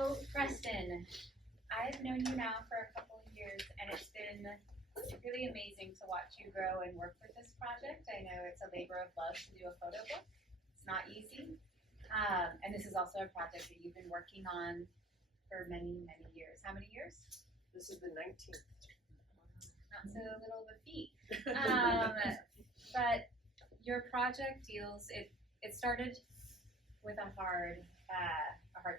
So, Preston, I've known you now for a couple of years, and it's been really amazing to watch you grow and work with this project. I know it's a labor of love to do a photo book. It's not easy. And this is also a project that you've been working on for many, many years. How many years? This is the 19th. Not so little of a feat. But your project it started with a hard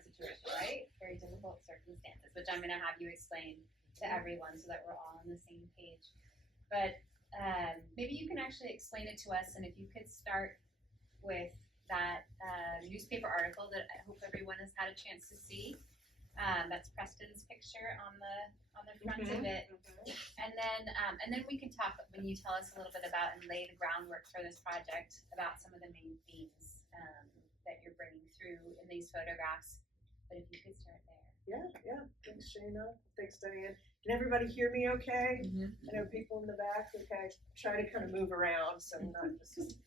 situation, right? Very difficult circumstances, which I'm going to have you explain to everyone so that we're all on the same page. But maybe you can actually explain it to us, and if you could start with that newspaper article that I hope everyone has had a chance to see. That's Preston's picture on the front of it, and then we can talk when you tell us a little bit about and lay the groundwork for this project about some of the main themes that you're bringing through in these photographs. But if you could start there. Yeah. Thanks, Shana. Thanks, Diane. Can everybody hear me okay? I know people in the back. Okay. Try to kind of move around so I'm not just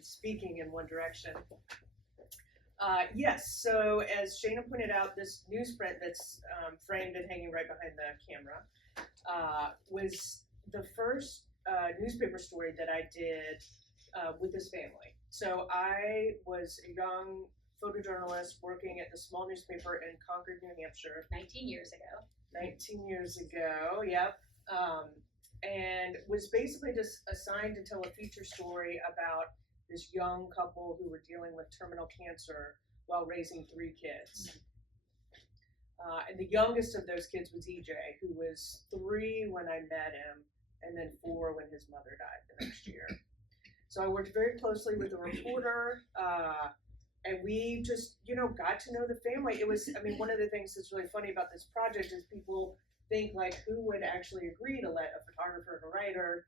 speaking in one direction. Yes, so as Shana pointed out, this newsprint that's framed and hanging right behind the camera was the first newspaper story that I did with this family. So I was a young photojournalist working at the small newspaper in Concord, New Hampshire. 19 years ago. 19 years ago, yep. And was basically just assigned to tell a feature story about this young couple who were dealing with terminal cancer while raising 3 kids. And the youngest of those kids was EJ, who was 3 when I met him, and then 4 when his mother died the next year. So I worked very closely with a reporter, and we just, got to know the family. It was, one of the things that's really funny about this project is people think, like, who would actually agree to let a photographer and a writer,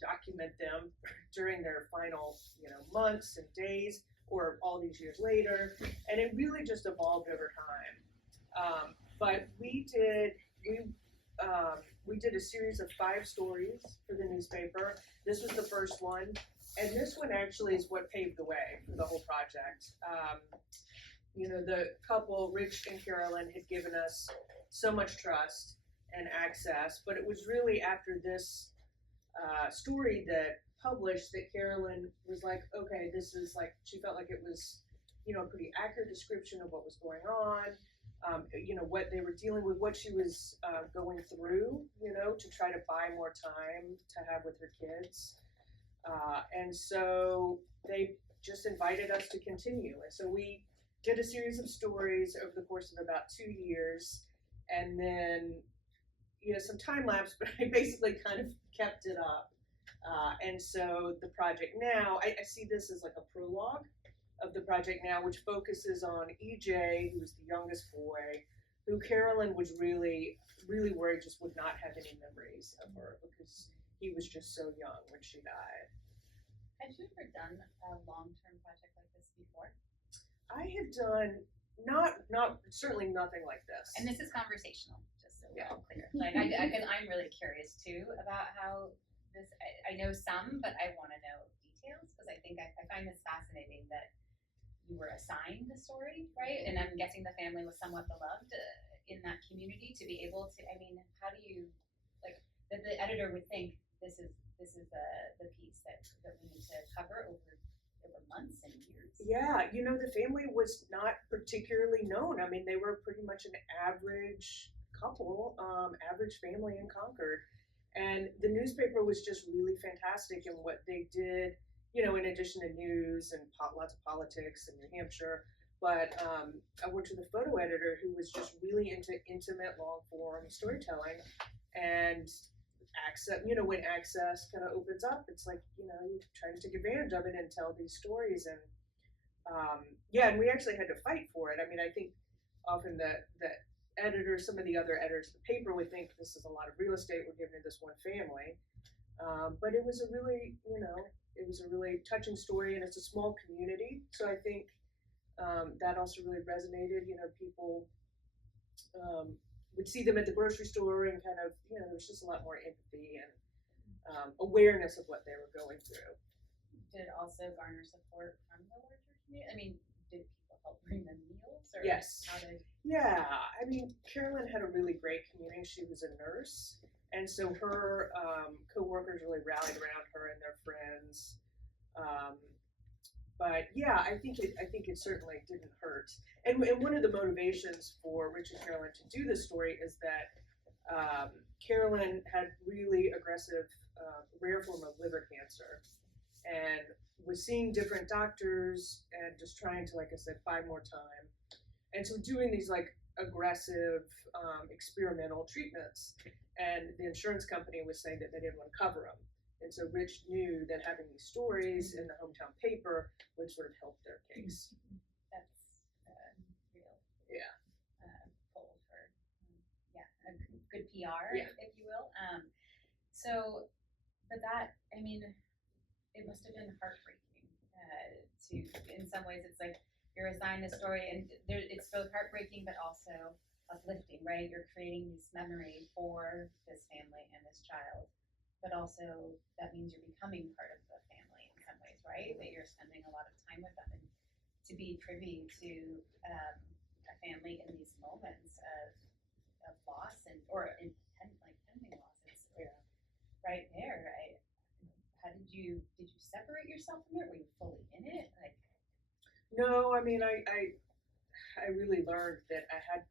document them during their final, months and days, or all these years later. And it really just evolved over time. But we did a series of 5 stories for the newspaper. This was the first one, and this one actually is what paved the way for the whole project. The couple, Rich and Carolyn, had given us so much trust and access, but it was really after this story that published that Carolyn was like, okay, this is like, she felt like it was, a pretty accurate description of what was going on, what they were dealing with, what she was going through, to try to buy more time to have with her kids. And so they just invited us to continue. And so we did a series of stories over the course of about 2 years, and then, some time lapse, but I basically kind of kept it up. And so the project now, I see this as like a prologue of the project now, which focuses on EJ, who's the youngest boy, who Carolyn was really, really worried just would not have any memories of her because he was just so young when she died. Had you ever done a long-term project like this before? I have done certainly nothing like this. And this is conversational, just so we're all clear. Like I'm really curious too about how this. I know some, but I want to know details because I think I find this fascinating that you were assigned the story, right? And I'm guessing the family was somewhat beloved in that community to be able to. How do you that the editor would think this is the piece that we need to cover over months and years? Yeah, the family was not particularly known. They were pretty much an average couple, average family in Concord. And the newspaper was just really fantastic in what they did, in addition to news and lots of politics in New Hampshire. But I worked with a photo editor who was just really into intimate, long-form storytelling. And access, when access kind of opens up, it's like, you try to take advantage of it and tell these stories. And and we actually had to fight for it. I think often the editors, some of the other editors of the paper would think this is a lot of real estate we're giving to this one family. But it was a really, touching story, and it's a small community. So I think that also really resonated. People would see them at the grocery store and kind of, there's just a lot more empathy and awareness of what they were going through. Did it also garner support from the larger community? Did people help bring them meals? Or Yes. how did Yeah, I mean, Carolyn had a really great community. She was a nurse, and so her coworkers really rallied around her and their friends. Um, but yeah, I think it certainly didn't hurt. And one of the motivations for Rich and Carolyn to do this story is that Carolyn had really aggressive, rare form of liver cancer, and was seeing different doctors and just trying to, like I said, buy more time. And so doing these like aggressive experimental treatments, and the insurance company was saying that they didn't want to cover them. And so Rich knew that having these stories in the hometown paper would sort of help their case. that's real Yeah. pull for a good PR, Yeah. if you will. So, but that, I mean, it must have been heartbreaking to, in some ways, it's like you're assigned a story, and it's both heartbreaking but also uplifting, right? You're creating this memory for this family and this child, but also that means you're becoming part of the family in some ways, right? That you're spending a lot of time with them, and to be privy to a family in these moments of loss or pending loss. It's right there. How did you separate yourself from it? Were you fully in it? Like, No, I mean, I really learned that I had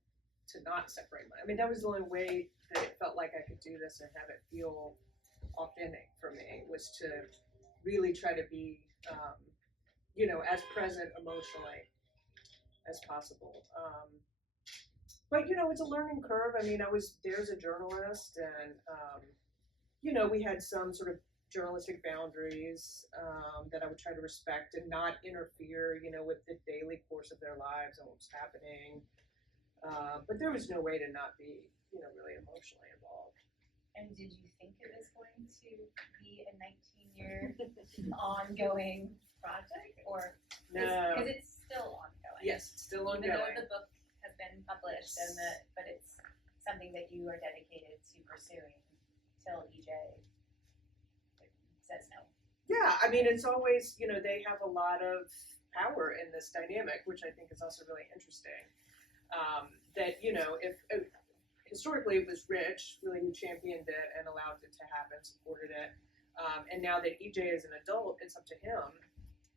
to not separate I mean, that was the only way that it felt like I could do this and have it feel authentic for me, was to really try to be, as present emotionally as possible. But it's a learning curve. I mean, I was there as a journalist, and we had some sort of journalistic boundaries that I would try to respect and not interfere, with the daily course of their lives and what was happening. But there was no way to not be, really emotionally involved. and did you think it was going to be a 19-year ongoing project, or No. because it's still ongoing? Yes, it's still Even though ongoing. the book has been published, but it's something that you are dedicated to pursuing till EJ says no. Yeah, I mean, it's always, they have a lot of power in this dynamic, which I think is also really interesting. That, if historically it was Rich really who championed it and allowed it to happen, supported it. And now that EJ is an adult, it's up to him.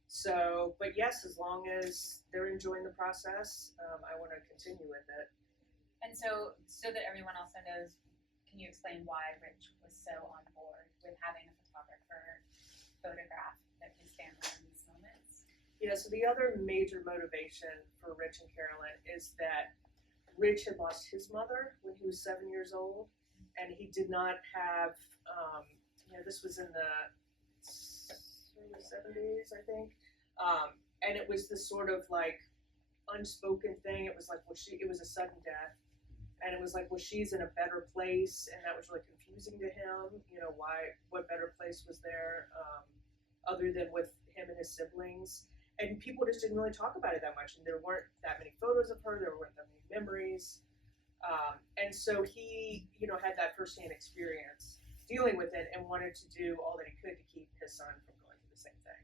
So, but yes, as long as they're enjoying the process, I want to continue with it. And so that everyone also knows, can you explain why Rich was so on board with having a photographer photograph his family in these moments? Yeah, so the other major motivation for Rich and Carolyn is that Rich had lost his mother when he was 7 years old, and he did not have, this was in the early 70s, I think, and it was this sort of like unspoken thing. It was like, it was a sudden death, and it was like, well, she's in a better place, and that was really confusing to him. What better place was there other than with him and his siblings? And people just didn't really talk about it that much, and there weren't that many photos of her, there weren't that many memories. And so he, had that firsthand experience dealing with it and wanted to do all that he could to keep his son from going through the same thing.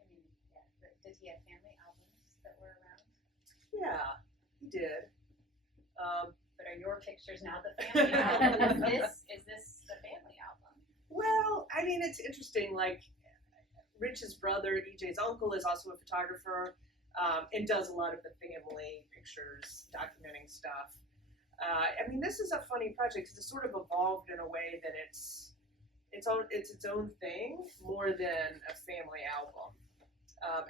I mean, did he have family albums that were around? Yeah, he did. But are your pictures now the family album? Is this the family album? Well, I mean, it's interesting. Like, Rich's brother, EJ's uncle, is also a photographer and does a lot of the family pictures, documenting stuff. I mean, this is a funny project because it's sort of evolved in a way that it's its own thing more than a family album.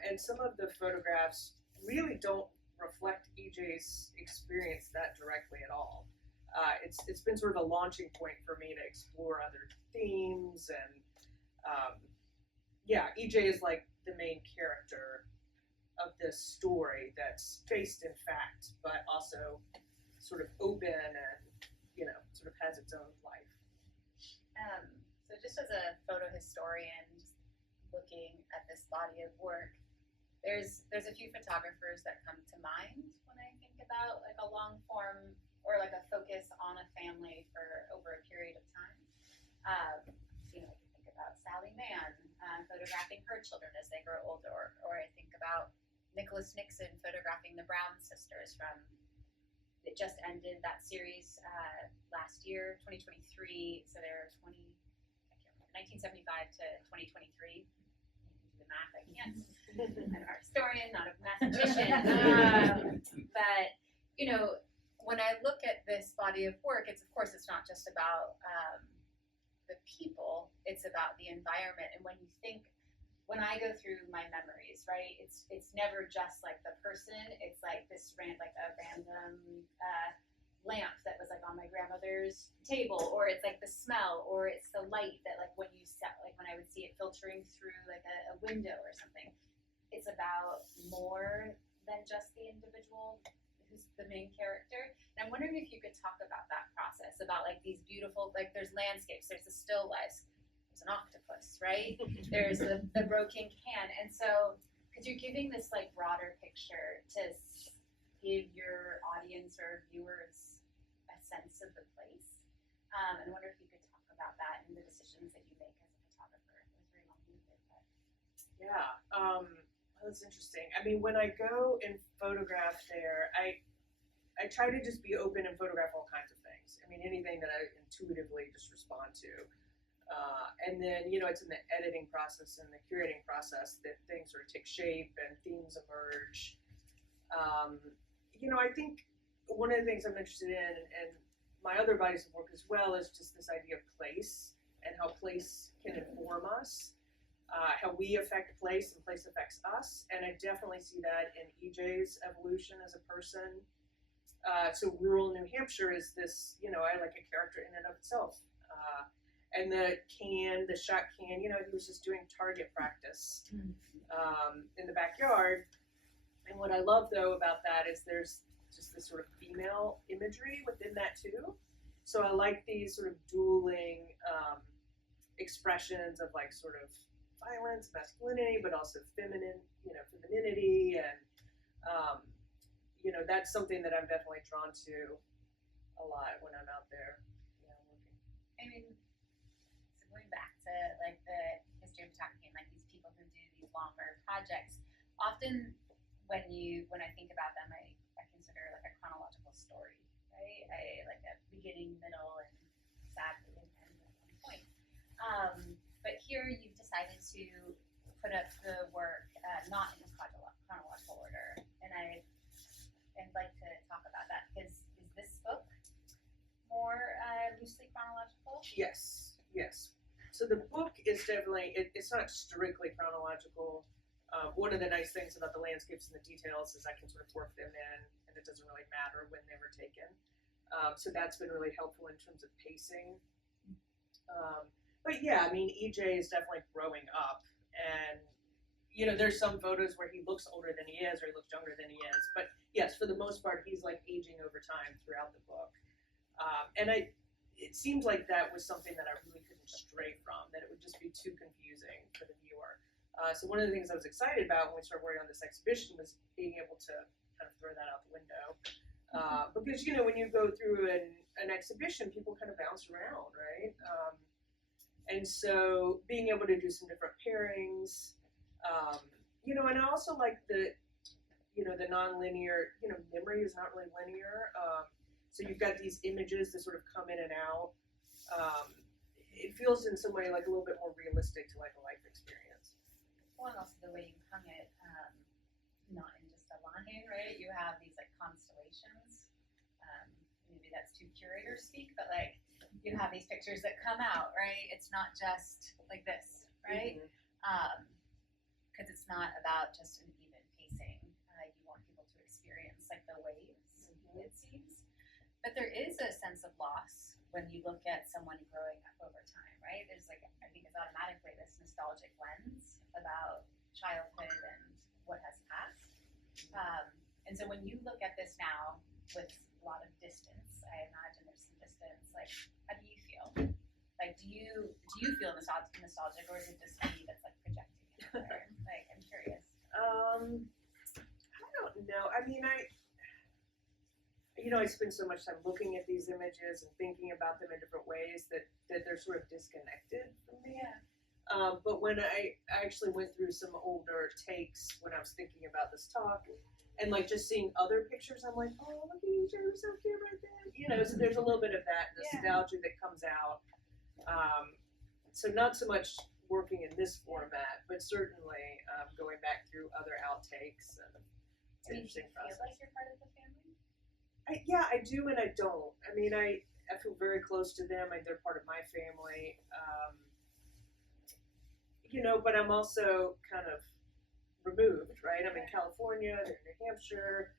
And some of the photographs really don't reflect EJ's experience that directly at all. It's been sort of a launching point for me to explore other themes, and EJ is like the main character of this story that's based in fact, but also sort of open and, sort of has its own life. So just as a photo historian, just looking at this body of work, there's a few photographers that come to mind when I think about like a long form or like a focus on a family for over a period of time. I can think about Sally Mann photographing her children as they grow older, or I think about Nicholas Nixon photographing the Brown sisters from, it just ended that series last year, 2023. So they're 1975 to 2023. Do the math, I can't. I'm an art historian, not a mathematician. But, you know, when I look at this body of work, it's, of course, it's not just about the people, it's about the environment. And when you think, when I go through my memories, right, it's never just like the person, it's like this like a random lamp that was like on my grandmother's table, or it's like the smell, or it's the light that like when you set, like when I would see it filtering through like a window or something. It's about more than just the individual who's the main character. And I'm wondering if you could talk about that process, about like these beautiful, like there's landscapes, there's the still lives, there's an octopus, right? There's the broken can. And so, because you're giving this like broader picture to give your audience or viewers a sense of the place. And I wonder if you could talk about that and the decisions that you make as a photographer. It was very long-winded, but. Yeah, that's interesting. I mean, when I go and photograph there, I try to just be open and photograph all kinds of things. I mean, anything that I intuitively just respond to. And then, you know, it's in the editing process and the curating process that things sort of take shape and themes emerge. You know, I think one of the things I'm interested in, and my other bodies of work as well, is just this idea of place and how place can inform us. How we affect place and place affects us, and I definitely see that in EJ's evolution as a person. So rural New Hampshire is this, you know, I like a character in and of itself. And the shot can, you know, he was just doing target practice in the backyard. And what I love though about that is there's just this sort of female imagery within that too. So I like these sort of dueling expressions of like sort of violence, masculinity, but also femininity, and you know, that's something that I'm definitely drawn to a lot when I'm out there, you know, working. I mean, so going back to like the history of photography and like these people who do these longer projects, often when I think about them, I consider like a chronological story, right? I like a beginning, middle, and sadly an end at one point. But here you've decided to put up the work not in a chronological order, and I'd like to talk about that, because is this book more loosely chronological? Yes. So the book is definitely, it's not strictly chronological. One of the nice things about the landscapes and the details is I can sort of work them in, and it doesn't really matter when they were taken. So that's been really helpful in terms of pacing. But yeah, I mean, EJ is definitely growing up, and you know, there's some photos where he looks older than he is, or he looks younger than he is. But yes, for the most part, he's like aging over time throughout the book. And it seemed like that was something that I really couldn't stray from, that it would just be too confusing for the viewer. So one of the things I was excited about when we started working on this exhibition was being able to kind of throw that out the window. Because, you know, when you go through an exhibition, people kind of bounce around, right? And so being able to do some different pairings, you know, and I also like the non-linear, you know, memory is not really linear. So you've got these images that sort of come in and out. It feels in some way like a little bit more realistic to like a life experience. Well, and also the way you hung it, not in just a line, right? You have these like constellations. Maybe that's too curator speak, but like you have these pictures that come out, right? It's not just like this, right? Because it's not about just an even pacing. You want people to experience like the waves, it seems. But there is a sense of loss when you look at someone growing up over time, right? There's like, I think it's automatically this nostalgic lens about childhood and what has passed. And so when you look at this now with a lot of distance, I imagine there's some distance, like, how do you feel? Like, do you feel nostalgic, or is it just me that's like projecting it there? Like, I'm curious. I don't know. I mean, I spend so much time looking at these images and thinking about them in different ways that they're sort of disconnected from me. Yeah. But when I actually went through some older takes when I was thinking about this talk, and like just seeing other pictures, I'm like, oh, look at each other, so cute right there. You know, so there's a little bit of that nostalgia that comes out. So not so much working in this format, but certainly going back through other outtakes. And it's an interesting process. Do you feel like you're part of the family? Yeah, I do and I don't. I mean, I feel very close to them. They're part of my family. You know, but I'm also kind of removed, right? I'm in California, they're in New Hampshire.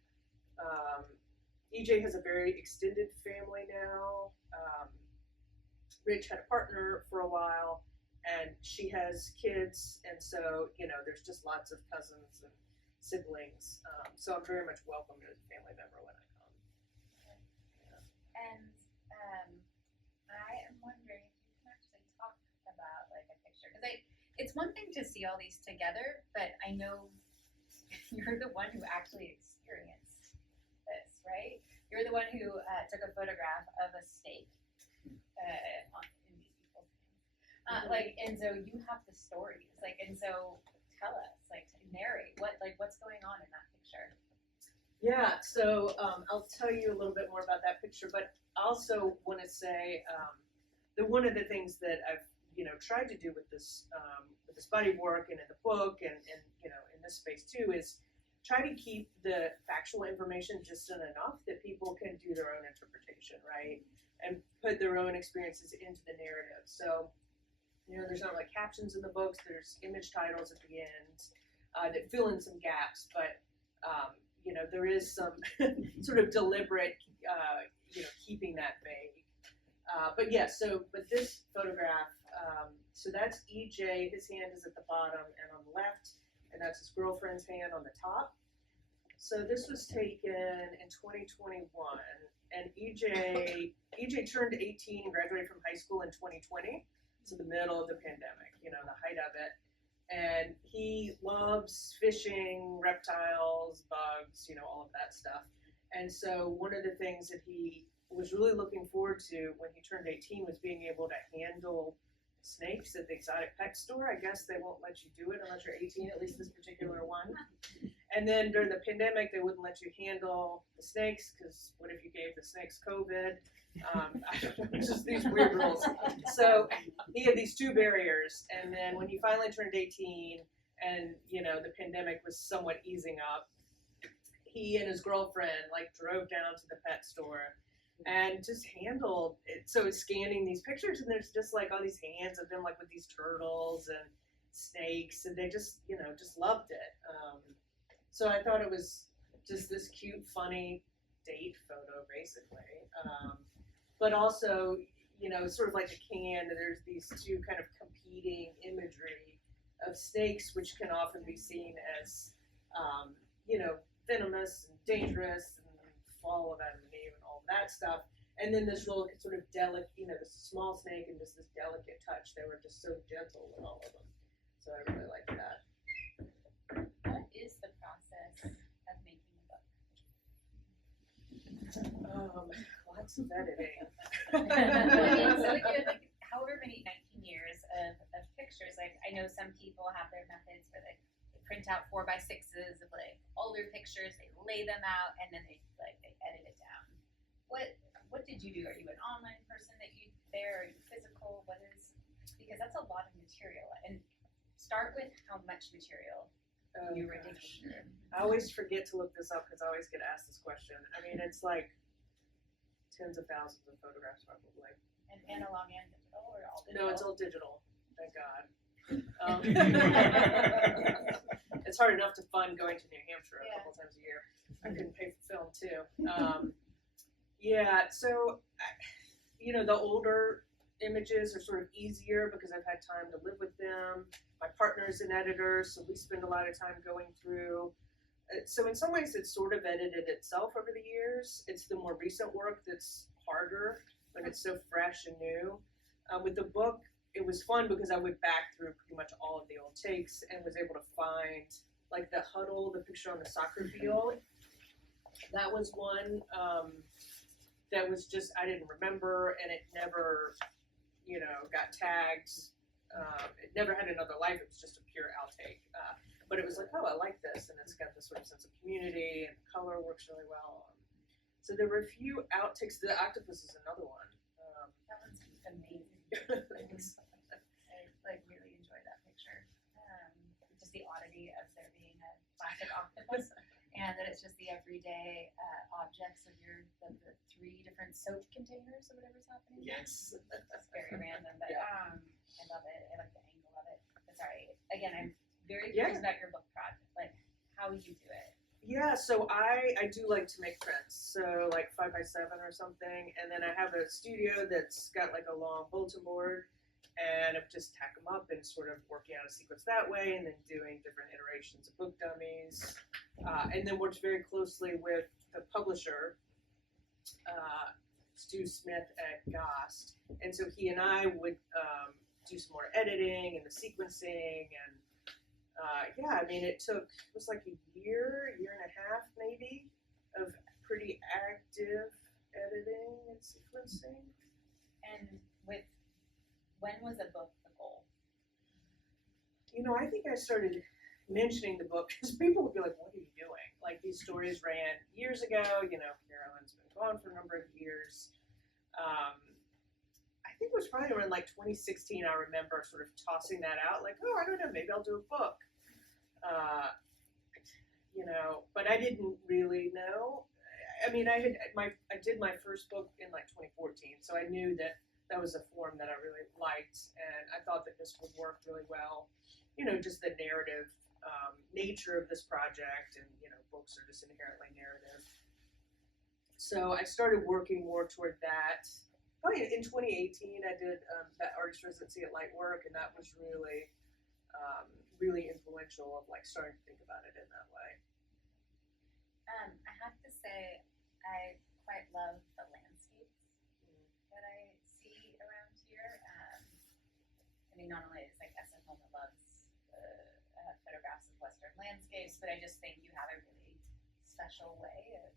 EJ has a very extended family now. Rich had a partner for a while, and she has kids, and so, you know, there's just lots of cousins and siblings. So I'm very much welcomed as a family member when I come. And I am wondering if you can actually talk about like a picture, because it's one thing to see all these together, but I know you're the one who actually experienced this, right? You're the one who took a photograph of a snake in these people's hands. Like, and so you have the stories, like, and so tell us, like, narrate what's going on in that picture. Yeah, so I'll tell you a little bit more about that picture, but I also want to say that one of the things that I've tried to do with this body of work and in the book and in this space too is try to keep the factual information just enough that people can do their own interpretation, right? And put their own experiences into the narrative. So, there's not like captions in the books, there's image titles at the end that fill in some gaps, but there is some sort of deliberate, keeping that vague. But this photograph, so that's EJ, his hand is at the bottom and on the left, and that's his girlfriend's hand on the top. So this was taken in 2021, and EJ turned 18 and graduated from high school in 2020, so the middle of the pandemic, the height of it. And he loves fishing, reptiles, bugs, all of that stuff. And so one of the things that he was really looking forward to when he turned 18 was being able to handle snakes at the exotic pet store. I guess they won't let you do it unless you're 18, at least this particular one. And then during the pandemic, they wouldn't let you handle the snakes because what if you gave the snakes COVID? Just these weird rules. So he had these two barriers. And then when he finally turned 18 and, the pandemic was somewhat easing up, he and his girlfriend drove down to the pet store and just handled it. So it's scanning these pictures and there's just all these hands of them with these turtles and snakes, and they just loved it. So I thought it was just this cute, funny date photo, basically. But also, sort of like a can, there's these two kind of competing imagery of snakes, which can often be seen as, venomous and dangerous and fall of Adam and Eve and all that stuff. And then this real sort of delicate, this small snake and just this delicate touch. They were just so gentle with all of them. So I really liked that. What is the process of making a book? Lots of editing. So you had however many 19 years of pictures. I know some people have their methods where they print out 4x6s of older pictures, they lay them out, and then they edit it down. What did you do? Are you an online person Are you physical? Because that's a lot of material. And start with how much material you were digging through. I always forget to look this up because I always get asked this question. I mean, it's tens of thousands of photographs probably. And analog and digital, or all digital? No, it's all digital. Thank God. It's hard enough to fund going to New Hampshire a couple times a year. I couldn't pay for film too. So the older images are sort of easier because I've had time to live with them. My partner's an editor, so we spend a lot of time going through. So in some ways it's sort of edited itself over the years. It's the more recent work that's harder when it's so fresh and new. With the book, it was fun because I went back through pretty much all of the old takes and was able to find the huddle, the picture on the soccer field. That was one that was just, I didn't remember, and it never, got tagged It never had another life. It was just a pure outtake. But it was like, oh, I like this, and it's got this sort of sense of community, and color works really well. So there were a few outtakes. The octopus is another one. That one's amazing. I really enjoyed that picture. Just the oddity of there being a plastic octopus, and that it's just the everyday objects of the 3 different soap containers or whatever's happening. Yes. It's very random, but Yeah. I love it. I like the angle of it. But sorry, again, I'm very curious about your book project, like how you do it. Yeah, so I do like to make prints, so like 5x7 or something, and then I have a studio that's got like a long bulletin board, and I just tack them up and sort of working out a sequence that way, and then doing different iterations of book dummies, and then worked very closely with the publisher, Stu Smith at Gost, and so he and I would do some more editing and the sequencing, and yeah, I mean, it was like a year and a half maybe of pretty active editing and sequencing. And when was a book the goal? You know, I think I started mentioning the book because people would be like, what are you doing? Like, these stories ran years ago, you know, Carolyn's been gone for a number of years. I think it was probably around like 2016, I remember sort of tossing that out, like, oh, I don't know, maybe I'll do a book. You know, but I didn't really know. I mean, I did my first book in like 2014, so I knew that was a form that I really liked, and I thought that this would work really well. You know, just the narrative nature of this project, and you know, books are just inherently narrative. So I started working more toward that. Probably in 2018, I did that artist residency at Lightwork, and that was really, really influential of like starting to think about it in that way. I have to say, I quite love the landscapes that I see around here. I mean, not only is like SFMOMA loves photographs of Western landscapes, but I just think you have a really special way of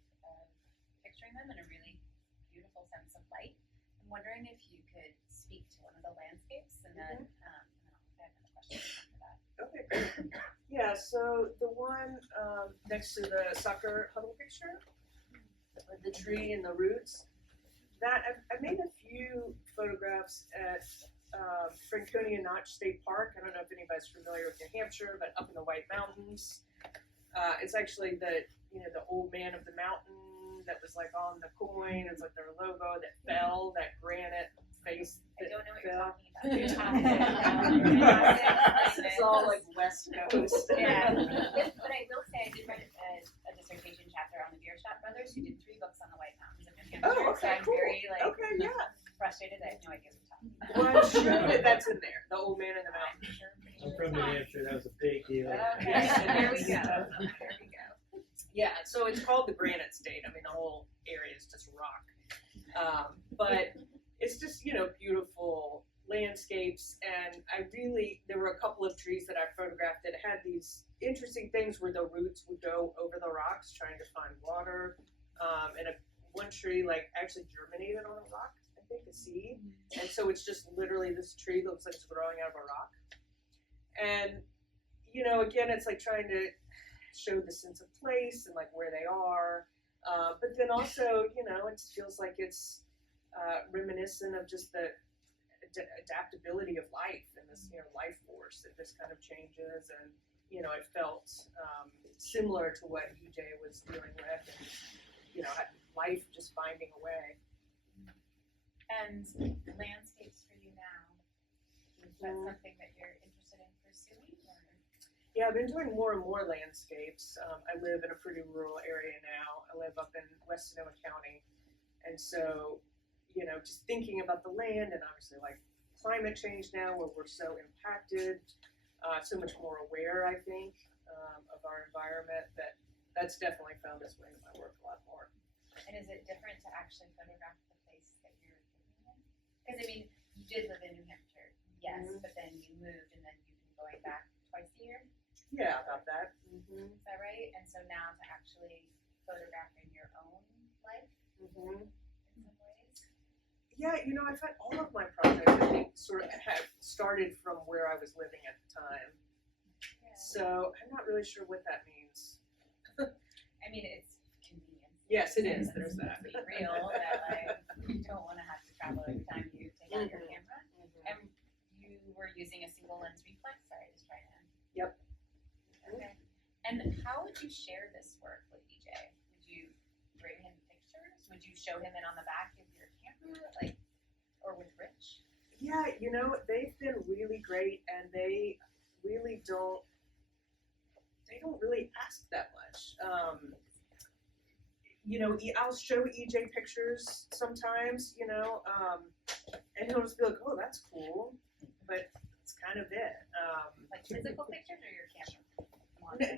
picturing them in a really beautiful sense of light. I'm wondering if you could speak to one of the landscapes, and then I have another question after that. Okay, great. Yeah, so the one next to the soccer huddle picture, with the tree and the roots, that I made a few photographs at Franconia Notch State Park. I don't know if anybody's familiar with New Hampshire, but up in the White Mountains. It's actually the old man of the mountain that was like on the coin. It's like their logo that fell, that granite face. I don't know what you're fell. talking about. This is all like West Coast. Yeah, but I will say I did write a dissertation chapter on the Bierstadt brothers, who did 3 books on the White Mountains of New Hampshire. Oh, okay, so I'm cool. very Okay, yeah. frustrated that I have no idea what you're talking about. Well, I'm sure that that's in there. The old man in the mountain. I'm from New Hampshire, that was a big deal. Okay, there we go. There we go. Yeah, so it's called the Granite State. I mean, the whole area is just rock. But it's just, you know, beautiful landscapes. And there were a couple of trees that I photographed that had these interesting things where the roots would go over the rocks trying to find water. And one tree, like, actually germinated on a rock, I think, a seed. And so it's just literally this tree that looks like it's growing out of a rock. And, you know, again, it's like trying to show the sense of place and like where they are, but then also, you know, it feels like it's reminiscent of just the adaptability of life and this, you know, life force that just kind of changes, and you know, it felt similar to what EJ was dealing with, and you know, life just finding a way. And landscapes for you now, is that something that you're interested in pursuing? Or? Yeah, I've been doing more and more landscapes. I live in a pretty rural area now. I live up in West Sonoma County. And so, you know, just thinking about the land, and obviously like climate change now where we're so impacted, so much more aware, I think, of our environment, that's definitely found its way into my work a lot more. And is it different to actually photograph the place that you're living in? Because I mean, you did live in New Hampshire, yes, but then you moved and then you've been going back twice a year? Yeah, about that. Is that right? And so now to actually photograph in your own life in some ways? Yeah, I find all of my projects, I think, sort of have started from where I was living at the time. Yeah. So I'm not really sure what that means. I mean, it's convenient. Yes, it is. There's that. Let's be real, that like you don't want to have to travel every time you take out your camera. And you were using a single lens reflex. Sorry, just trying to. Yep. Okay. And how would you share this work with EJ? Would you bring him pictures? Would you show him it on the back of your camera, like, or with Rich? Yeah, they've been really great, and they really don't really ask that much. I'll show EJ pictures sometimes, and he'll just be like, "Oh, that's cool," but it's kind of it. Like physical pictures or your camera?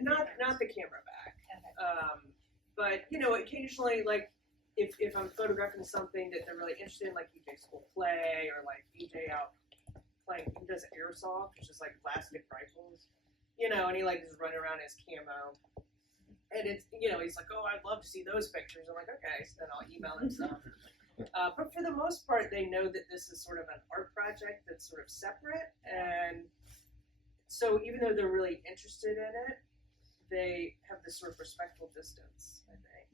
Not the camera back. Okay. But occasionally, like if I'm photographing something that they're really interested in, like EJ school play, or like EJ out playing, he does airsoft, which is like plastic rifles, and he like is running around in his camo. And it's, he's like, "Oh, I'd love to see those pictures." I'm like, "Okay," so then I'll email him some. But for the most part, they know that this is sort of an art project that's sort of separate. And so even though they're really interested in it, they have this sort of respectful distance, I think.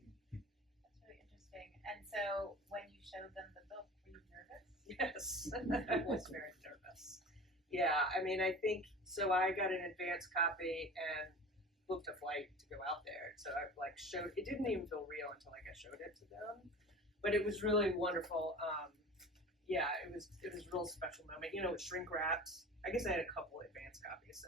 That's really interesting. And so when you showed them the book, were you nervous? Yes, I was very nervous. Yeah, I mean, I think, so I got an advance copy and booked a flight to go out there. So I showed, it didn't even feel real until I showed it to them. But it was really wonderful. Yeah, it was a real special moment. It was shrink wrapped. I guess I had a couple advance copies, so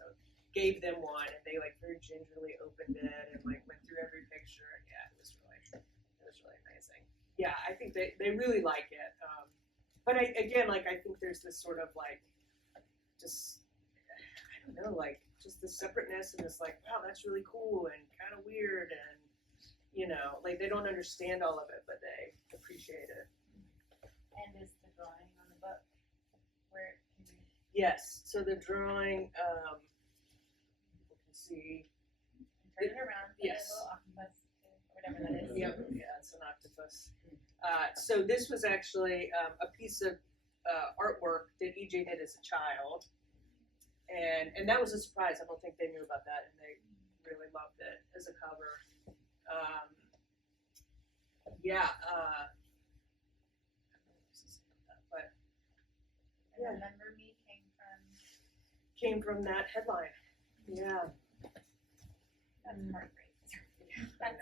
gave them one, and they very gingerly opened it and went through every picture. And yeah, it was really amazing. Yeah, I think they really like it. But I think there's this sort of just, I don't know, just the separateness and this wow, that's really cool and kind of weird, and they don't understand all of it, but they appreciate it. And is the drawing on the book where can you? Yes, so the drawing, people can see. Turn it around. Yes. A little octopus, or whatever that is. Yep, yeah, it's an octopus. So this was actually a piece of artwork that EJ did as a child, and that was a surprise. I don't think they knew about that, and they really loved it as a cover. But And Remember Me came from that headline. Yeah. that's heartbreaking. That's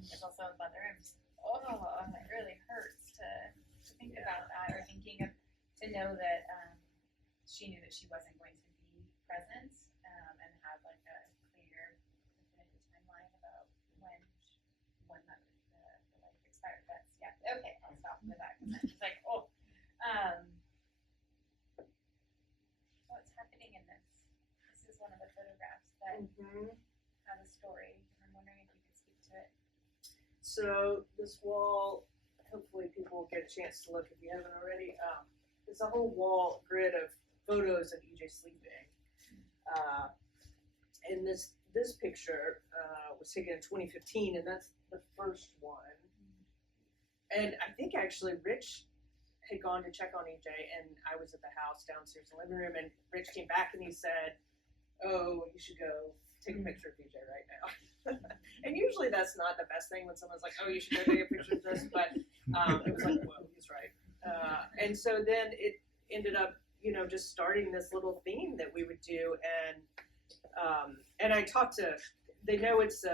it's also a mother. It really hurts to think about that, or thinking of, to know that she knew that she wasn't going to be present, and have a clear, definitive timeline about when that the life expired. That's okay. I'll stop with that because I'm just what's happening in this? This is one of the photographs that have a story. I'm wondering if you could speak to it. So this wall, hopefully people will get a chance to look if you haven't already. It's a whole wall grid of photos of EJ sleeping. And this picture was taken in 2015, and that's the first one. And I think actually Rich had gone to check on EJ, and I was at the house downstairs in the living room, and Rich came back and he said, "Oh, you should go take a picture of EJ right now." And usually that's not the best thing when someone's like, "Oh, you should go take a picture of this," but it was like, "Whoa, he's right." And so then it ended up, just starting this little theme that we would do, and I talked to, they know it's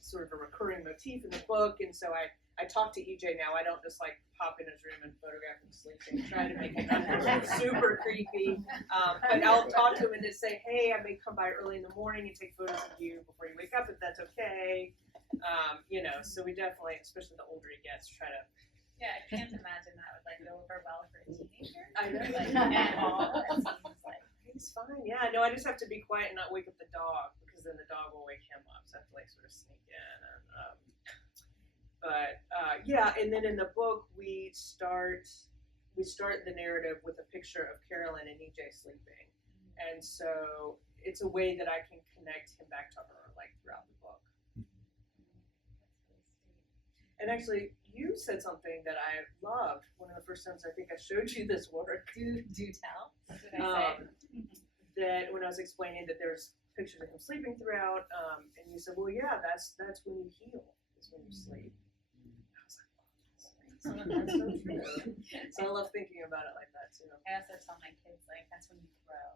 sort of a recurring motif in the book, and so I talk to EJ now. I don't just pop in his room and photograph him sleeping, try to make it not super creepy. But I'll talk to him and just say, "Hey, I may come by early in the morning and take photos of you before you wake up, if that's okay." So we definitely, especially the older he gets, try to. Yeah, I can't imagine that would go over well for a teenager. I know. At all. That seems He's fine. Yeah, no, I just have to be quiet and not wake up the dog, because then the dog will wake him up. So I have to sort of sneak in. And then in the book we start the narrative with a picture of Carolyn and EJ sleeping, and so it's a way that I can connect him back to her throughout the book. And actually, you said something that I loved one of the first times I think I showed you this work. Do tell. What did I say? That when I was explaining that there's pictures of him sleeping throughout, and you said, well, yeah, that's when you heal, is when you sleep. I was like, wow, that's so true. So I love thinking about it like that too. I also tell my kids, like, that's when you grow.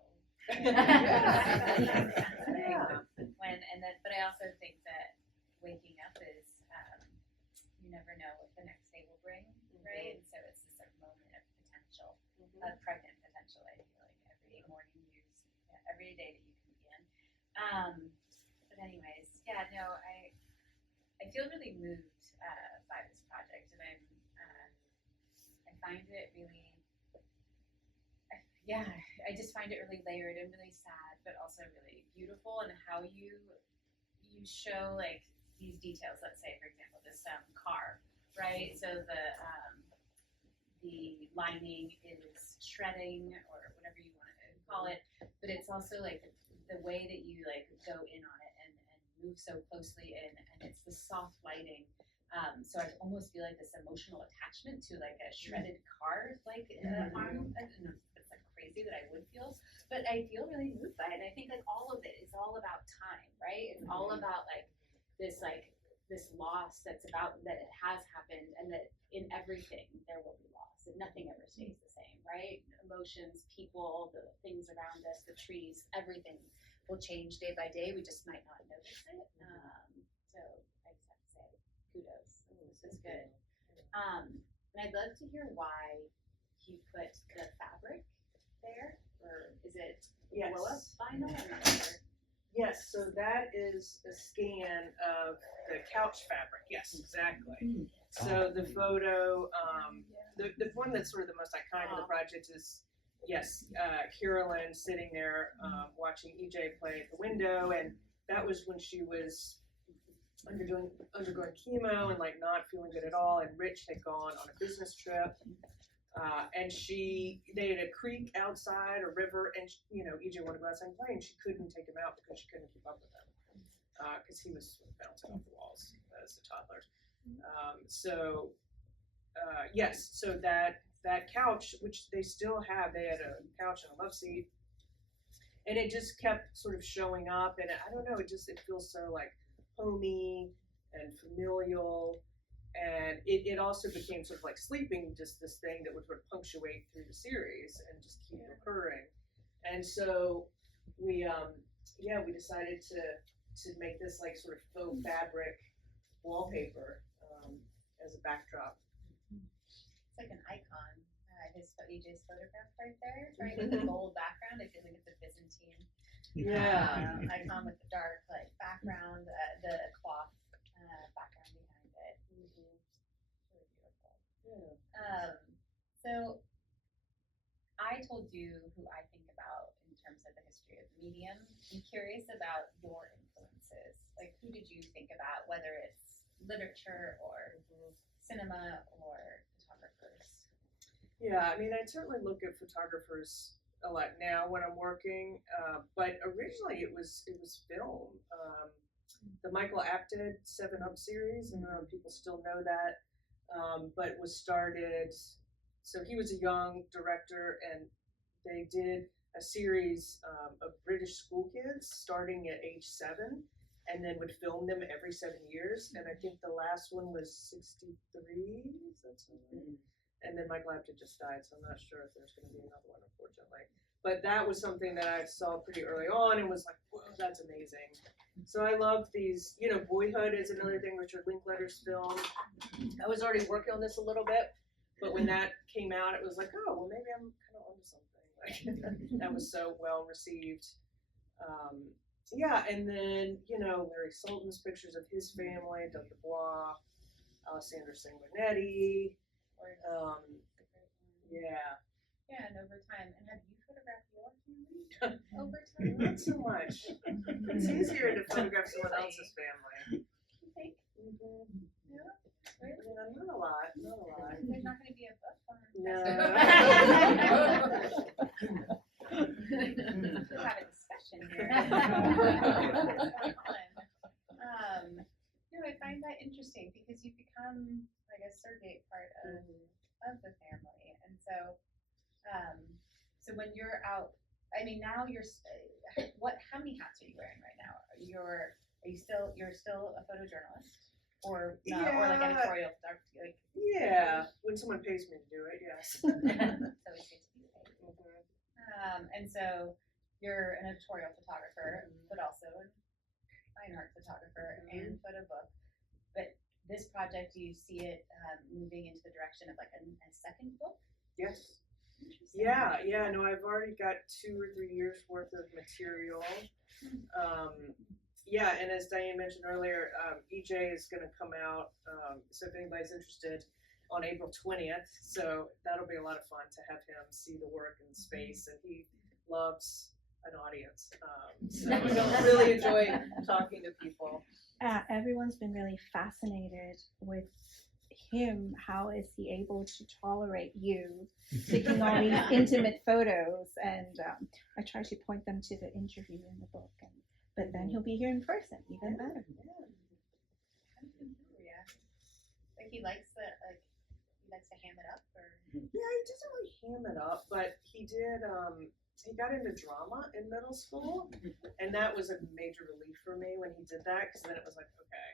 Yeah. But I also think that waking up is, you never know what the next day will bring, right? And so it's this like moment of potential, of pregnant potential. I feel like every morning every day that you can begin. But anyways, yeah, no, I feel really moved by this project, and I find it really, I just find it really layered and really sad, but also really beautiful, and how you show like these details. Let's say, for example, this car, right? So the lining is shredding or whatever you want to call it, but it's also like the way that you like go in on it and move so closely in, and it's the soft lighting. So I almost feel like this emotional attachment to like a shredded car, like I don't know, it's like crazy that I would feel, but I feel really moved by it. I think like all of it is all about time, right? It's all about like this loss that's about that it has happened, and that in everything there will be loss, and nothing ever stays the same, right? Emotions, people, the things around us, the trees, everything will change day by day. We just might not notice it. So I just have to say, kudos. This is good. And I'd love to hear why you put the fabric there, or is it blow up vinyl? I'm not sure. Yes, so that is a scan of the couch fabric. Yes, exactly. So the photo, the one that's sort of the most iconic of the project is, Carolyn sitting there watching EJ play at the window, and that was when she was undergoing chemo and like not feeling good at all, and Rich had gone on a business trip. And they had a creek outside, a river, and EJ wanted to go outside and play, and she couldn't take him out because she couldn't keep up with him, because he was bouncing off the walls as a toddler. So that couch, which they still have, they had a couch and a love seat, and it just kept sort of showing up, and I don't know, it feels so like homey and familial. And it also became sort of like sleeping, just this thing that would sort of punctuate through the series and just keep recurring. And so we decided to make this like sort of faux fabric wallpaper as a backdrop. It's like an icon. EJ's photograph right there, right, with the gold background. I feel like it's a Byzantine icon with the dark like background, the cloth background behind it. Really beautiful. So I told you who I think about in terms of the history of the medium. I'm curious about your influences. Like, who did you think about, whether it's literature or cinema or photographers? Yeah, I mean, I certainly look at photographers a lot now when I'm working, but originally it was film. The Michael Apted 7 Up series, I don't know if people still know that, but it was started, so he was a young director, and they did a series of British school kids starting at age 7, and then would film them every 7 years, and I think the last one was 63, that's right. And then Michael Apted just died, so I'm not sure if there's going to be another one, unfortunately. But that was something that I saw pretty early on and was like, whoa, that's amazing. So I love these, Boyhood is another thing, Richard Linklater's film. I was already working on this a little bit, but when that came out, it was like, oh, well, maybe I'm kind of onto something. Like, that was so well received. And then, Larry Sultan's pictures of his family, Doug Dubois, Alessandra Sanguinetti. And over time. And have you photographed your family over time? Not so much. It's easier to photograph someone else's family. You think? Yeah. Really? Yeah, not a lot. There's not going to be a book on it. No. We'll have a discussion here. I find that interesting because you've become like a out, I mean, now how many hats are you wearing right now? You're still a photojournalist? Or not, or like Yeah. editorial photography, like, Yeah, when someone pays me to do it, yes. so it's good to be paid. Mhm. And so you're an editorial photographer, but also a fine art photographer and photo book. But this project, do you see it moving into the direction of like a second book? Yes. Interesting. Yeah, no, I've already got 2 or 3 years worth of material. Yeah, and as Diane mentioned earlier, EJ is going to come out, so if anybody's interested, on April 20th. So that'll be a lot of fun to have him see the work in space, and he loves an audience. So he'll really enjoy talking to people. Everyone's been really fascinated with him. How is he able to tolerate you taking all these intimate photos? And I try to point them to the interview in the book, but then he'll be here in person, even better. Yeah. Like he likes to ham it up, or Yeah, he doesn't really ham it up, but he did. He got into drama in middle school, and that was a major relief for me when he did that, because then it was like, okay,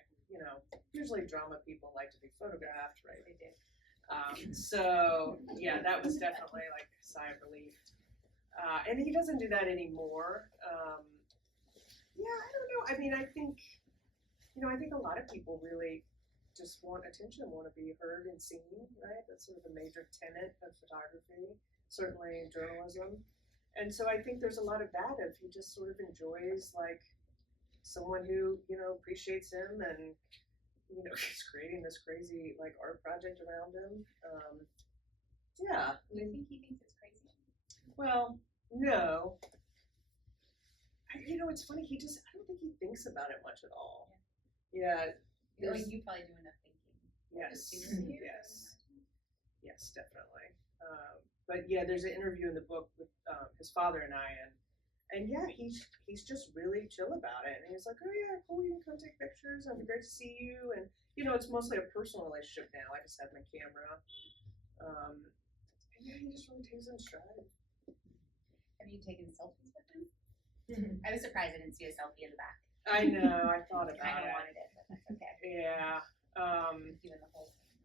usually drama people like to be photographed, right? they do. So yeah, that was definitely like a sigh of relief. And he doesn't do that anymore. Yeah, I don't know. I mean, I think a lot of people really just want attention, want to be heard and seen, right? That's sort of a major tenet of photography, certainly in journalism. And so I think there's a lot of that if he just sort of enjoys like someone who, appreciates him and, is creating this crazy like art project around him. Yeah. Do you think he thinks it's crazy? Well, no. It's funny, I don't think he thinks about it much at all. Yeah. Like you probably do enough thinking. Yes. Just to Yes, definitely. But yeah, there's an interview in the book with his father and I, and yeah, he's just really chill about it. And he's like, oh yeah, cool, you can come take pictures. It'll be great to see you. And it's mostly a personal relationship now. I just have my camera. And yeah, he just really takes it in stride. Have you taken selfies with him? I was surprised I didn't see a selfie in the back. I know. I thought I about kind of it. wanted it, but that's okay. Yeah. You and the whole thing.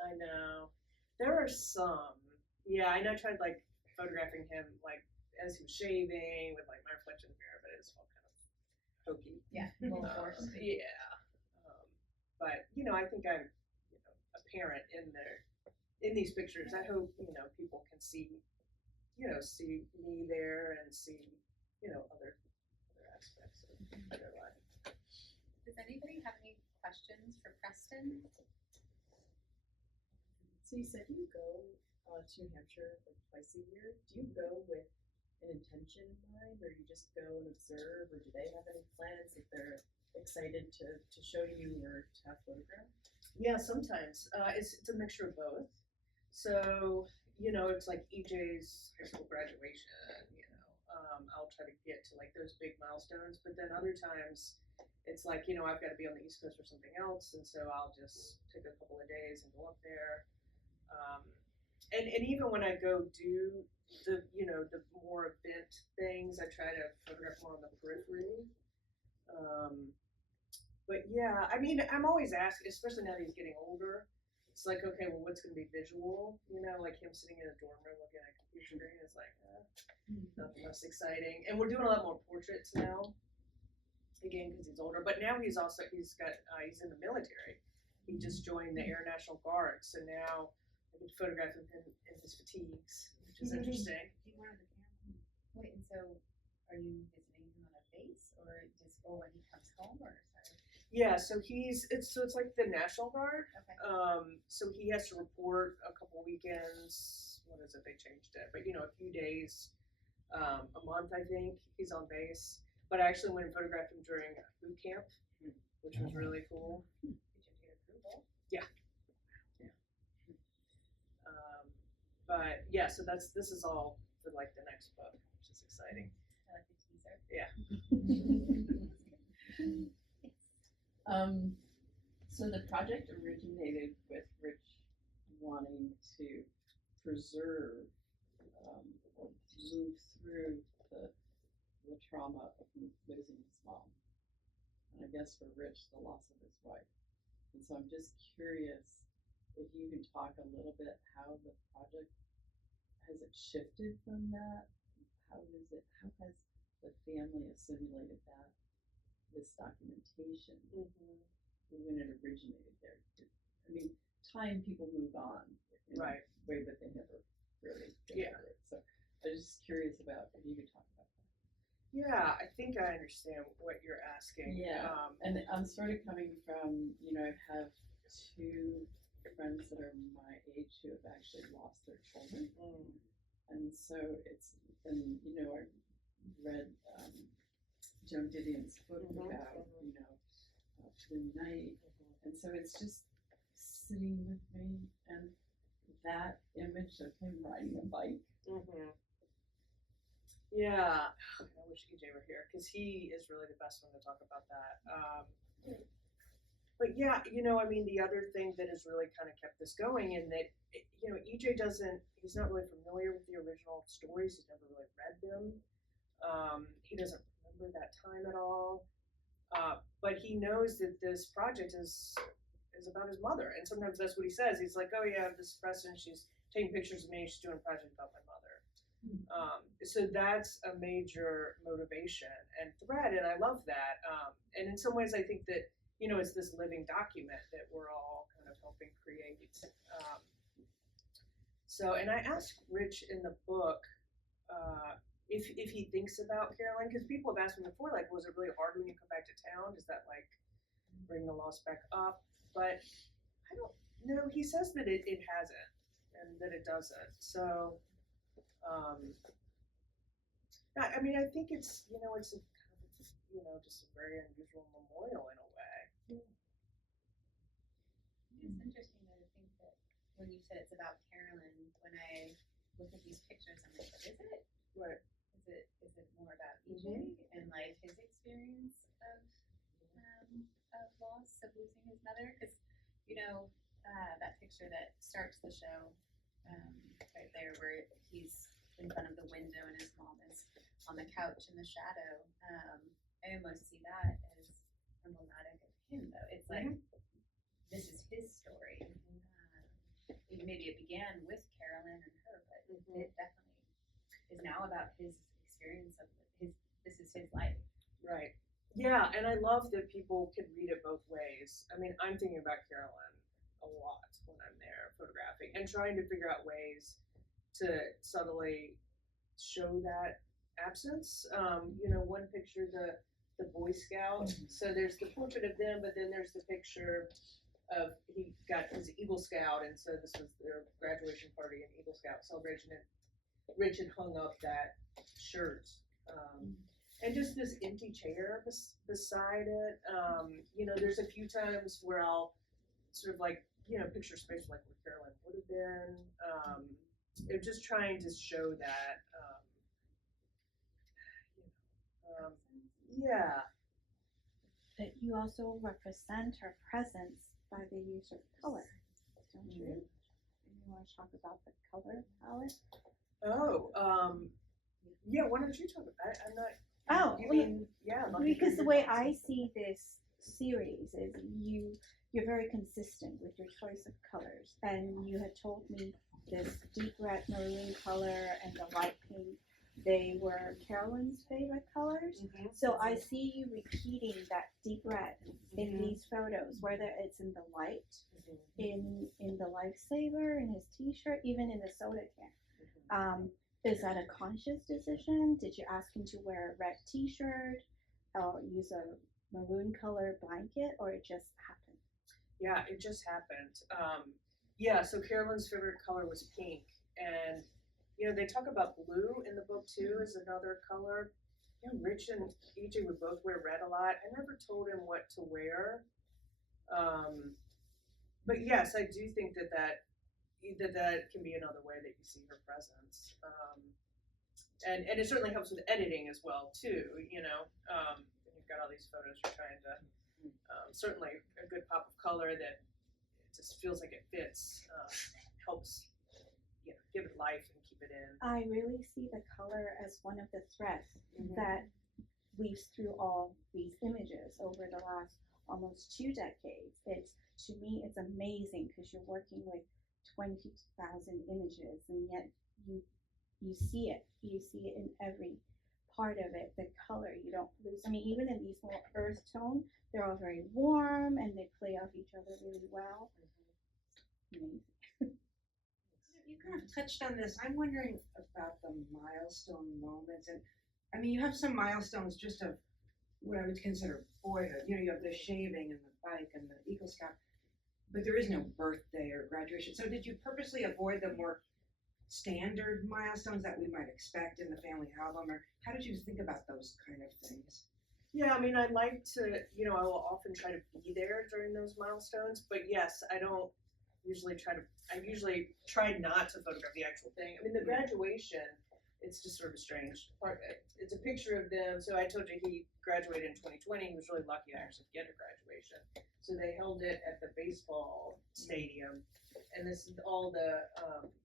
I know. There are some. Yeah, I know. I tried like photographing him like as he was shaving with like my reflection in the mirror, but it was all kind of hokey. Yeah, a little forced. Yeah. But I think I'm apparent in these pictures. I hope people can see see me there and see other aspects of their life. Does anybody have any questions for Preston? So you said you go to New Hampshire like twice a year. Do you go with an intention in mind, or you just go and observe, or do they have any plans if they're excited to show you or to have photographs? Yeah, sometimes it's a mixture of both. So it's like EJ's high school graduation. I'll try to get to like those big milestones, but then other times it's like I've got to be on the East Coast for something else, and so I'll just take a couple of days and go up there. And even when I go do the the more event things, I try to photograph more on the periphery. But yeah, I mean, I'm always asking, especially now that he's getting older. It's like, okay, well, what's going to be visual? Like him sitting in a dorm room looking at a computer screen is like not the most exciting. And we're doing a lot more portraits now, again because he's older. But now he's in the military. He just joined the Air National Guard, so now I can photograph him in his fatigues, which is interesting. Wait, and so are you visiting him on a base, or when he comes home, or sorry? Yeah, so it's like the National Guard. Okay. So he has to report a couple weekends. What is it? They changed it, but a few days, a month I think he's on base. But I actually went and photographed him during boot camp, which was really cool. Did you get approval? Yeah. But yeah, so this is all for like the next book, which is exciting. I like the teaser. Yeah. So the project originated with Rich wanting to preserve move through the trauma of losing his mom. And I guess for Rich, the loss of his wife. And so I'm just curious if you can talk a little bit how the project, has it shifted from that? How has the family assimilated that, this documentation, when it originated there? I mean, time people move on in Right. a way, but they never really get Yeah. over it. So I'm just curious about if you could talk about that. Yeah, I think I understand what you're asking. Yeah. And I'm sort of coming from, I have two friends that are my age who have actually lost their children. And so I read Joan Didion's book about, Blue Night. And so it's just sitting with me, and that image of him riding a bike. Yeah, I wish EJ were here because he is really the best one to talk about that. But yeah, the other thing that has really kind of kept this going, and that, EJ he's not really familiar with the original stories. He's never really read them. He doesn't remember that time at all. But he knows that this project is about his mother. And sometimes that's what he says. He's like, oh yeah, this Preston, she's taking pictures of me, she's doing a project about my mother. So that's a major motivation and thread, and I love that. And in some ways I think that, it's this living document that we're all kind of helping create. And I asked Rich in the book if he thinks about Carolyn, because people have asked me before, like, was it really hard when you come back to town? Does that like bring the loss back up? But I don't know. He says that it hasn't, and that it doesn't. So, I think it's it's a kind of, just a very unusual memorial in a way. It's interesting that I think that when you said it's about Carolyn, when I look at these pictures, I'm like, what is it? Right. Is it more about EJ and like his experience of loss, of losing his mother? Because that picture that starts the show, right there, where he's in front of the window and his mom is on the couch in the shadow. I almost see that as emblematic of him, though. It's like this is his story. Maybe it began with Carolyn and her, but it definitely is now about his experience of this is his life. Right. Yeah, and I love that people can read it both ways. I mean, I'm thinking about Carolyn a lot when I'm there photographing and trying to figure out ways to subtly show that absence. One picture, the Boy Scout. So there's the portrait of them, but then there's the picture of he got his Eagle Scout, and so this was their graduation party and Eagle Scout celebration, and Rich had hung up that shirt. And just this empty chair beside it. There's a few times where I'll sort of like, picture space like where Carolyn would have been. Just trying to show that. Yeah. But you also represent her presence by the use of color, don't you? You want to talk about the color palette? Oh, yeah. Why don't you talk about it? I'm not. Oh, You mean, yeah. because the way I see this series is you're very consistent with your choice of colors, and you had told me this deep red maroon color and the light pink, they were Carolyn's favorite colors. So I see you repeating that deep red in these photos, whether it's in the light, in the lifesaver, in his t-shirt, even in the soda can. Is that a conscious decision? Did you ask him to wear a red t-shirt or use a maroon color blanket, or it just happened? Yeah, it just happened. So Carolyn's favorite color was pink, and they talk about blue in the book too as another color. Rich and EJ would both wear red a lot. I never told him what to wear, but yes, I do think that can be another way that you see her presence, and it certainly helps with editing as well too. You've got all these photos you're trying to certainly a good pop of color that just feels like it fits, helps give it life and keep it in. I really see the color as one of the threads that weaves through all these images over the last almost 2 decades. To me, it's amazing because you're working with 20,000 images, and yet you see it. You see it in every part of it. The color, you don't lose. I mean, even in these more earth tone, they're all very warm and they play off each other really well. Amazing. You kind of touched on this. I'm wondering about the milestone moments, and I mean, you have some milestones just of what I would consider boyhood. You know, you have the shaving and the bike and the Eagle Scout, but there is no birthday or graduation. So did you purposely avoid the more standard milestones that we might expect in the family album, or how did you think about those kind of things? Yeah, I mean, I like to, you know, I will often try to be there during those milestones, but yes, I usually try not to photograph the actual thing. I mean, the graduation, it's just sort of strange. It's a picture of them. So I told you he graduated in 2020. He was really lucky to actually get a graduation. So they held it at the baseball stadium, and this is all the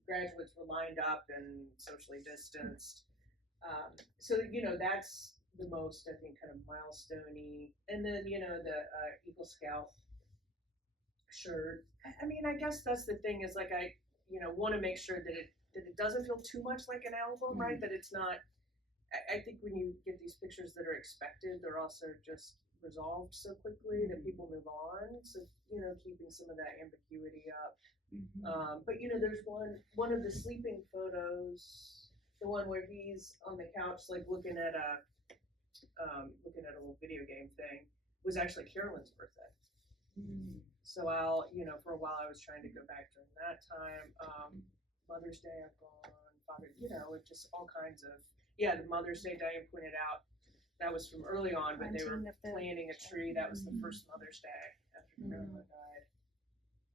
graduates were lined up and socially distanced. So you know, that's the most, I think, kind of milestone-y. And then, you know, the Eagle Scout shirt. I mean, I guess that's the thing, is like, I, you know, want to make sure that it doesn't feel too much like an album, right? That it's not, I think when you get these pictures that are expected, they're also just resolved so quickly that people move on. So, you know, keeping some of that ambiguity up. But, you know, there's one of the sleeping photos, the one where he's on the couch, like looking at a little video game thing, was actually Carolyn's birthday. So I'll, you know, for a while I was trying to go back during that time. Mother's Day I've gone, Father, you know, it just all kinds of, yeah, the Mother's Day Diane pointed out, that was from early on, but they were planting a tree. That was the first Mother's Day after Carolyn died.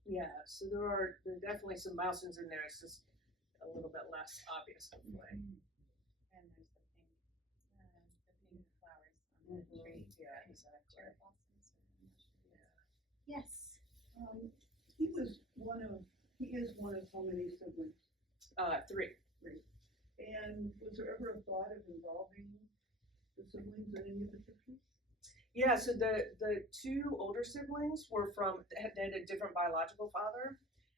Yeah, so there are definitely some milestones in there. It's just a little bit less obvious, hopefully. And there's the pink flowers on the tree. Yeah, exactly. Yes. He is one of how many siblings? 3. And was there ever a thought of involving the siblings in any of the pictures? Yeah, so the 2 older siblings had a different biological father,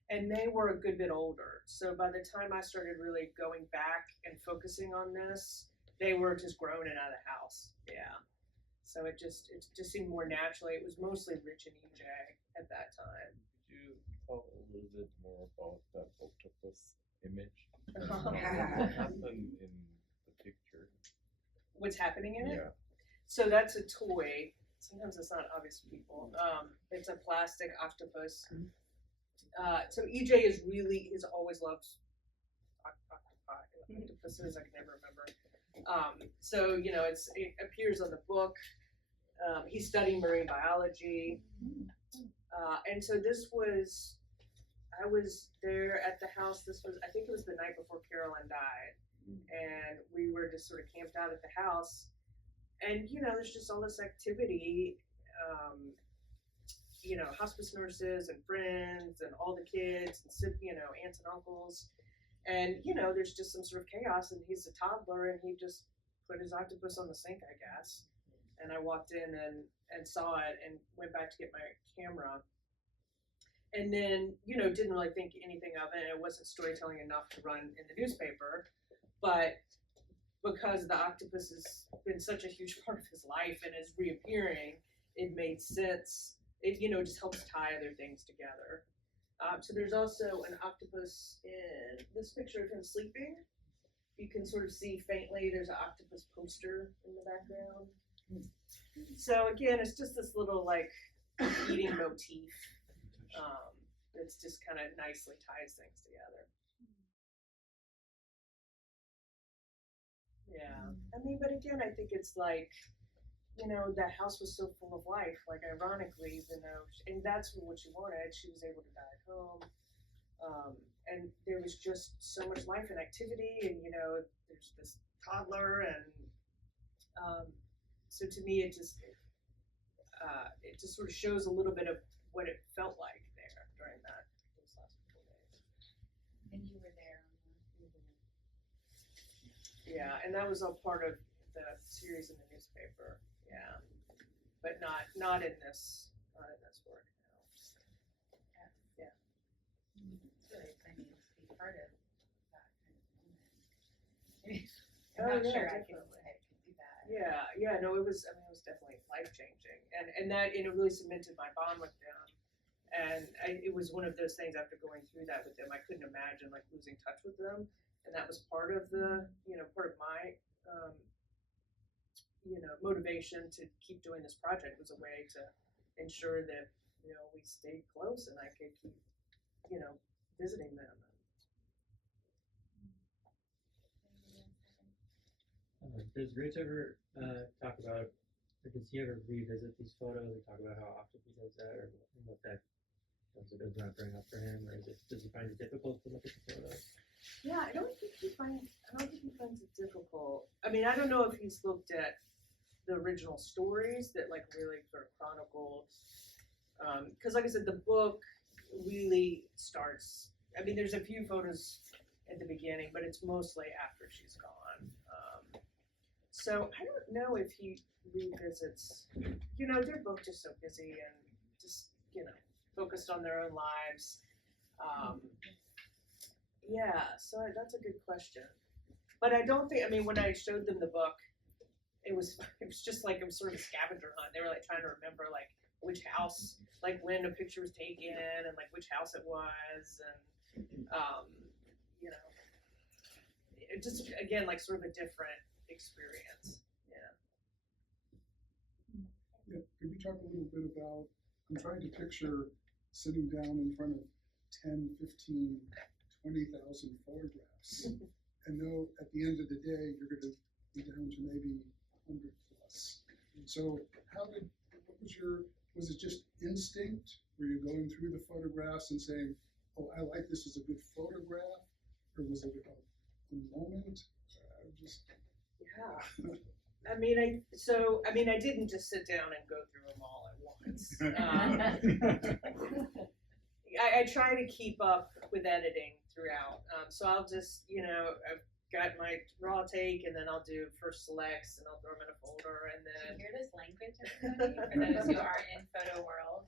and they were a good bit older. So by the time I started really going back and focusing on this, they were just grown and out of the house. Yeah. So it just seemed more naturally. It was mostly Rich and EJ at that time. Could you talk a little bit more about that octopus image? Oh. What happened in the picture? What's happening in it? Yeah. So that's a toy. Sometimes it's not obvious to people. It's a plastic octopus. So EJ has always loved octopuses. I can never remember. So, you know, it appears on the book. He's studying marine biology. And so I was there at the house. I think it was the night before Carolyn died. And we were just sort of camped out at the house. And, you know, there's just all this activity, you know, hospice nurses and friends and all the kids and, you know, aunts and uncles. And, you know, there's just some sort of chaos, and he's a toddler, and he just put his octopus on the sink, I guess. And I walked in and saw it and went back to get my camera. And then, you know, didn't really think anything of it. It wasn't storytelling enough to run in the newspaper. But because the octopus has been such a huge part of his life and is reappearing, it made sense. It, you know, just helps tie other things together. So there's also an octopus in this picture of him sleeping. You can sort of see faintly there's an octopus poster in the background. So again, it's just this little like eating motif. It's just kind of nicely ties things together. Yeah, I mean, but again, I think it's like, you know, that house was so full of life, like ironically, even though, and that's what she wanted. She was able to die at home. And there was just so much life and activity, and, you know, there's this toddler, and so to me, it just sort of shows a little bit of what it felt like there during those last couple of days. And you were there. Yeah, and that was all part of the series in the newspaper. Yeah, but not in this work. No. Yeah. It's really exciting to be part of that kind of moment. Oh, I'm not yeah, sure definitely. I can do that. Yeah, no, it was definitely life changing, and it really cemented my bond with them, and it was one of those things after going through that with them, I couldn't imagine like losing touch with them, and that was part of part of my, motivation to keep doing this project was a way to ensure that, we stayed close and I could keep, visiting them. Does Rich ever talk about, or does he ever revisit these photos or talk about how often he does that, or what that does not bring up for him, or does he find it difficult to look at the photos? Yeah, I don't think he finds it difficult. I mean, I don't know if he's looked at the original stories that like really sort of chronicled, because like I said, the book really starts. I mean, there's a few photos at the beginning, but it's mostly after she's gone. So I don't know if he revisits. They're both just so busy and just focused on their own lives. Yeah, so that's a good question. But I don't think. I mean, when I showed them the book, it was just like it was sort of a scavenger hunt. They were like trying to remember like which house, like when a picture was taken, and like which house it was, and it just again like sort of a different experience. Yeah, could you talk a little bit about, I'm trying to picture sitting down in front of 10, 15, 20,000 photographs and know at the end of the day you're going to be down to maybe 100 plus. And so was it just instinct? Were you going through the photographs and saying, oh, I like this as a good photograph? Or was it a moment? Yeah. I mean, I didn't just sit down and go through them all at once. I try to keep up with editing throughout. So I'll just, I've got my raw take, and then I'll do first selects, and I'll throw them in a folder, and Do then. you hear this language, everybody? For those who aren't in photo world,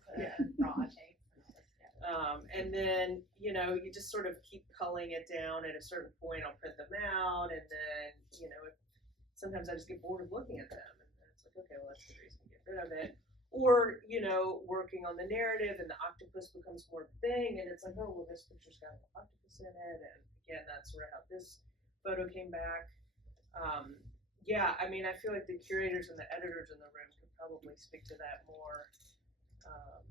raw takes and all this stuff. And then, you just sort of keep culling it down. At a certain point, I'll print them out, and then, sometimes I just get bored of looking at them, and it's like, okay, well, that's the reason to get rid of it. Or, working on the narrative, and the octopus becomes more of a thing, and it's like, oh, well, this picture's got an octopus in it, and again, that's sort of how this photo came back. Yeah, I mean, I feel like the curators and the editors in the room could probably speak to that more. I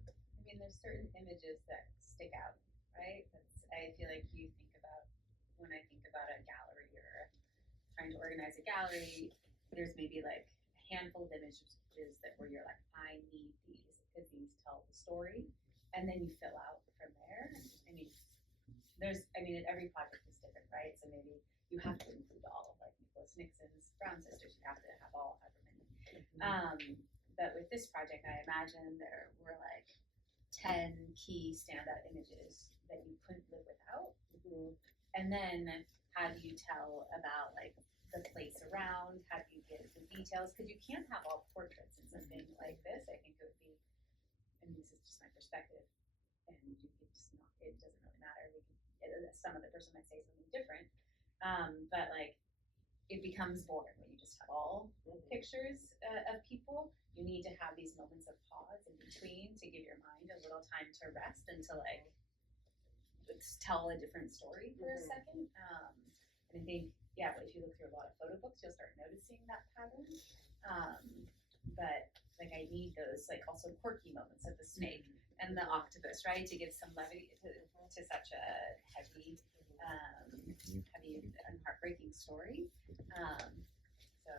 mean, there's certain images that stick out, right? I feel like you think about, when I think about a gallery or trying to organize a gallery, there's maybe like a handful of images that where you're like, I need these because these tell the story, and then you fill out from there. I mean, every project is different, right? So maybe you have to include all of like Nicholas Nixon's Brown Sisters. You have to have all of them in. But with this project, I imagine there were like 10 key standout images that you couldn't live without. And then how do you tell about like the place around? How do you give the details? Because you can't have all portraits in something like this. I think it would be, and this is just my perspective, and it doesn't really matter. Some other person might say something different, but like it becomes boring when you just have all pictures of people. You need to have these moments of pause in between to give your mind a little time to rest and to like tell a different story for a second. And I think, yeah, if you look through a lot of photo books, you'll start noticing that pattern. But like I need those like also quirky moments of the snake and the octopus, right, to give some levity to such a heavy and heartbreaking story. So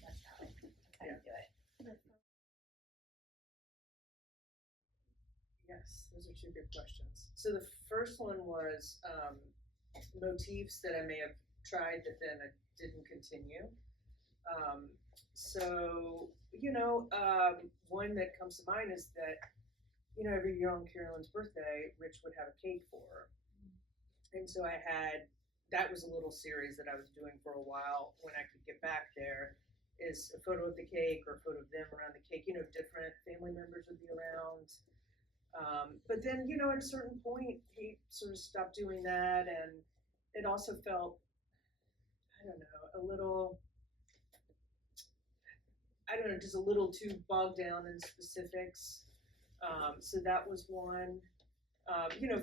that's how I do it. Yes, those are two good questions. So the first one was motifs that I may have tried that then I didn't continue. One that comes to mind is that, every year on Carolyn's birthday, Rich would have a cake for her. And so I had that was a little series that I was doing for a while when I could get back there, is a photo of the cake or a photo of them around the cake. You know, different family members would be around. But then, you know, at a certain point, he sort of stopped doing that, and it also felt, I don't know, a little, I don't know, just a little too bogged down in specifics. So that was one. You know,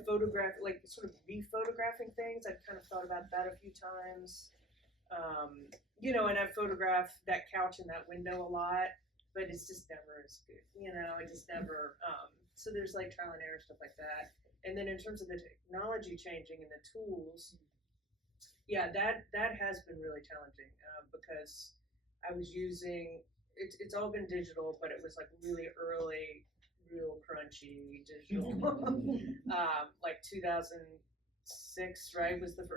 like sort of re-photographing things. I've kind of thought about that a few times. You know, and I photographed that couch in that window a lot, but it's just never as good. You know, it just never. So there's like trial and error stuff like that. And then in terms of the technology changing and the tools, yeah, that has been really challenging because I was using. It's all been digital, but it was like really early, real crunchy digital. Like 2006, right, was the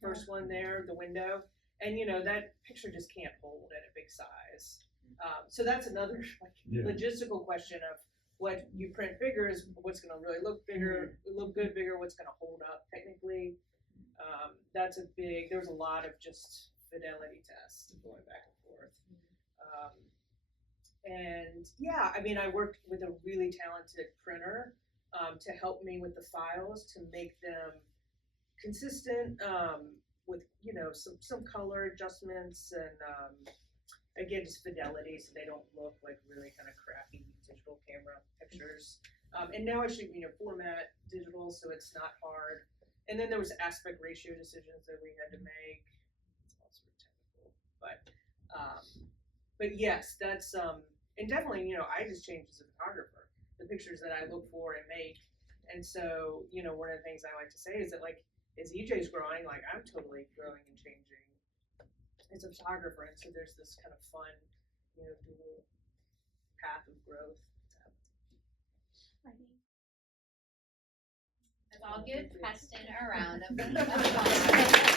first one there, the window. And you know, that picture just can't hold at a big size. So that's another logistical question of what you print bigger is what's going to really look bigger, look good bigger, what's going to hold up technically. That's a big, there's a lot of just fidelity tests going back and forth. And yeah, I mean, I worked with a really talented printer to help me with the files to make them consistent with, you know, some color adjustments and again, just fidelity so they don't look like really kind of crappy digital camera pictures. And now I shoot, you know, format digital, so it's not hard. And then there was aspect ratio decisions that we had to make. It's all sort of technical, but yes, that's and definitely, you know, I just changed as a photographer. The pictures that I look for and make, and so, you know, one of the things I like to say is that like as EJ's growing, like I'm totally growing and changing as a photographer, and so there's this kind of fun, you know, dual path of growth. Let's all give Preston a round of applause.